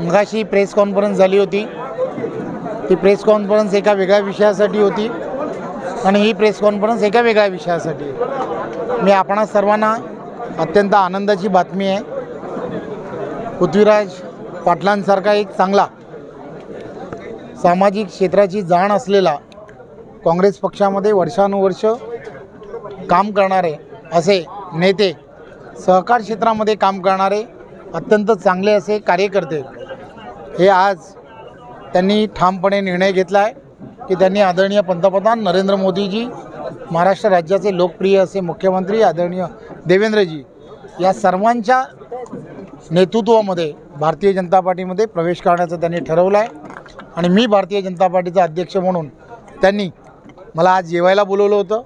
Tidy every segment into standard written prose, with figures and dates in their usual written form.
मगाशी press conference झाली होती। ती प्रेस कॉन्फरन्स एका वेगळ्या विषयासाठी होती आणि ही प्रेस कॉन्फरन्स एका वेगळ्या विषयासाठी। मी आपणा सर्वांना अत्यंत आनंदाची बातमी आहे, पृथ्वीराज पाटलांसारखा एक चांगला सामाजिक क्षेत्राची जाण असलेला, काँग्रेस पक्षामध्ये वर्षानुवर्ष काम करणारे असे नेते, सहकार क्षेत्रामध्ये काम करणारे अत्यंत चांगले असे कार्यकर्ते, हे आज त्यांनी ठामपणे निर्णय घेतला आहे की त्यांनी आदरणीय पंतप्रधान नरेंद्र मोदीजी, महाराष्ट्र राज्याचे लोकप्रिय असे मुख्यमंत्री आदरणीय देवेंद्रजी, या सर्वांच्या नेतृत्वामध्ये भारतीय जनता पार्टीमध्ये प्रवेश करण्याचं त्यांनी ठरवलं आहे। आणि मी भारतीय जनता पार्टीचा अध्यक्ष म्हणून त्यांनी मला आज जेवायला बोलवलं होतं।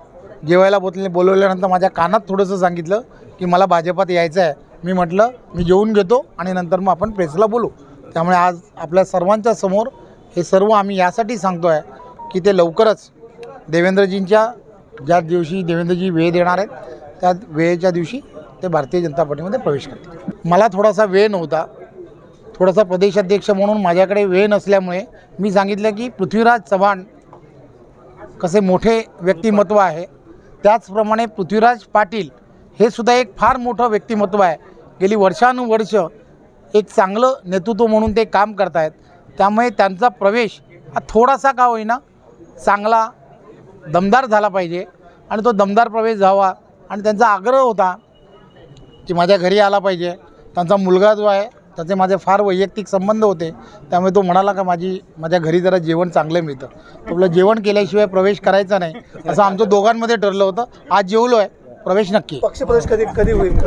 जेवायला बोलवल्यानंतर माझ्या कानात थोडंसं सांगितलं की मला भाजपात यायचं आहे। मी म्हटलं मी जेवून घेतो आणि नंतर मग आपण प्रेसला बोलू। त्यामुळे आज आपल्या सर्वांच्या समोर हे सर्व आम्ही यासाठी सांगतो आहे की ते लवकरच देवेंद्रजींच्या ज्या दिवशी देवेंद्रजी वेळ देणार आहेत त्या वेळेच्या दिवशी ते भारतीय जनता पार्टीमध्ये प्रवेश करतील। मला थोडासा वेळ नव्हता, थोडासा प्रदेशाध्यक्ष म्हणून माझ्याकडे वेळ नसल्यामुळे मी सांगितलं की पृथ्वीराज चव्हाण कसे मोठे व्यक्तिमत्व आहे, त्याचप्रमाणे पृथ्वीराज पाटील हे सुद्धा एक फार मोठं व्यक्तिमत्व आहे। गेली वर्षानुवर्ष एक चांगलं नेतृत्व म्हणून ते काम करत आहेत। त्यामुळे त्यांचा प्रवेश हा थोडासा का होईना चांगला दमदार झाला पाहिजे आणि तो दमदार प्रवेश व्हावा। आणि त्यांचा आग्रह होता की माझ्या घरी आला पाहिजे। त्यांचा मुलगा जो आहे त्याचे माझे फार वैयक्तिक संबंध होते, त्यामुळे तो म्हणाला का माझ्या घरी जरा जेवण चांगलं मिळतं, आपलं जेवण केल्याशिवाय प्रवेश करायचा नाही असं आमचं दोघांमध्ये ठरलं होतं। आज जेवलो आहे, प्रवेश नक्की। पक्षप्रवेश कधी होईल?